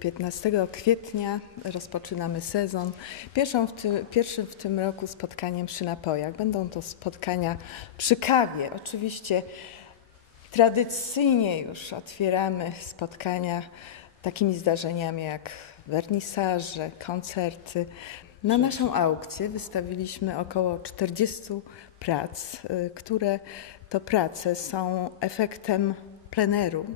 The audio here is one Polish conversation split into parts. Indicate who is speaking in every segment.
Speaker 1: 15 kwietnia rozpoczynamy sezon. Pierwszą w ty, pierwszym w tym roku spotkaniem przy napojach. Będą to spotkania przy kawie. Oczywiście tradycyjnie już otwieramy spotkania takimi zdarzeniami jak wernisaże, koncerty. Na naszą aukcję wystawiliśmy około 40 prac, y, które to prace są efektem pleneru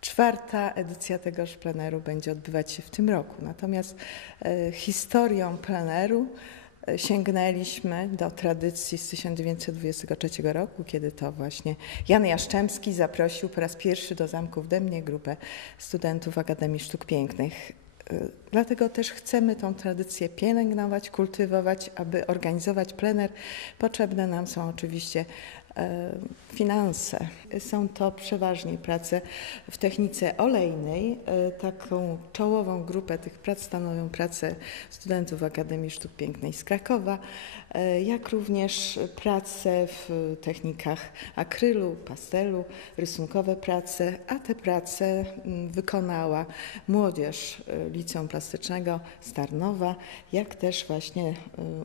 Speaker 1: Czwarta edycja tegoż pleneru będzie odbywać się w tym roku. Natomiast e, historią pleneru e, sięgnęliśmy do tradycji z 1923 roku, kiedy to właśnie Jan Jaszczemski zaprosił po raz pierwszy do Zamku w Dębnie grupę studentów Akademii Sztuk Pięknych. E, dlatego też chcemy tą tradycję pielęgnować, kultywować, aby organizować plener. Potrzebne nam są oczywiście finanse. Są to przeważnie prace w technice olejnej. E, taką czołową grupę tych prac stanowią prace studentów Akademii Sztuk Pięknej z Krakowa, e, jak również prace w technikach akrylu, pastelu, rysunkowe prace, a te prace mm, wykonała młodzież Liceum Plastycznego Starnowa, jak też właśnie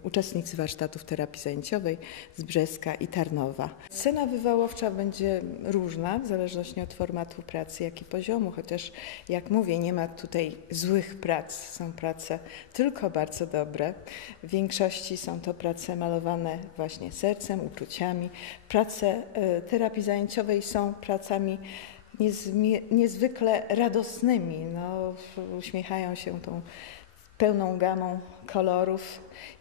Speaker 1: uczestnicy warsztatów terapii zajęciowej z Brzeska i Tarnowa. Cena wywoławcza będzie różna w zależności od formatu pracy, jak i poziomu, chociaż jak mówię, nie ma tutaj złych prac. Są prace tylko bardzo dobre. W większości są to prace malowane właśnie sercem, uczuciami. Prace e, terapii zajęciowej są pracami niezwykle radosnymi. No, uśmiechają się tą pełną gamą kolorów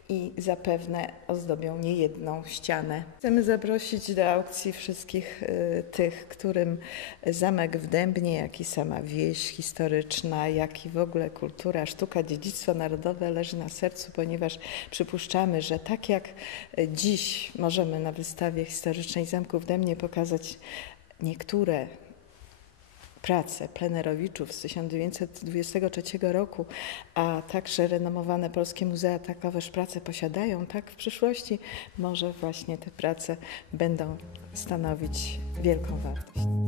Speaker 1: i zapewne ozdobią niejedną ścianę. Chcemy zaprosić do aukcji wszystkich y, tych, którym zamek w Dębnie, jak i sama wieś historyczna, jak i w ogóle kultura, sztuka, dziedzictwo narodowe leży na sercu, ponieważ przypuszczamy, że tak jak dziś możemy na wystawie historycznej Zamku w Dębnie pokazać niektóre prace plenerowiczów z 1923 roku, a także renomowane polskie muzea takoweż prace posiadają, tak w przyszłości może właśnie te prace będą stanowić wielką wartość.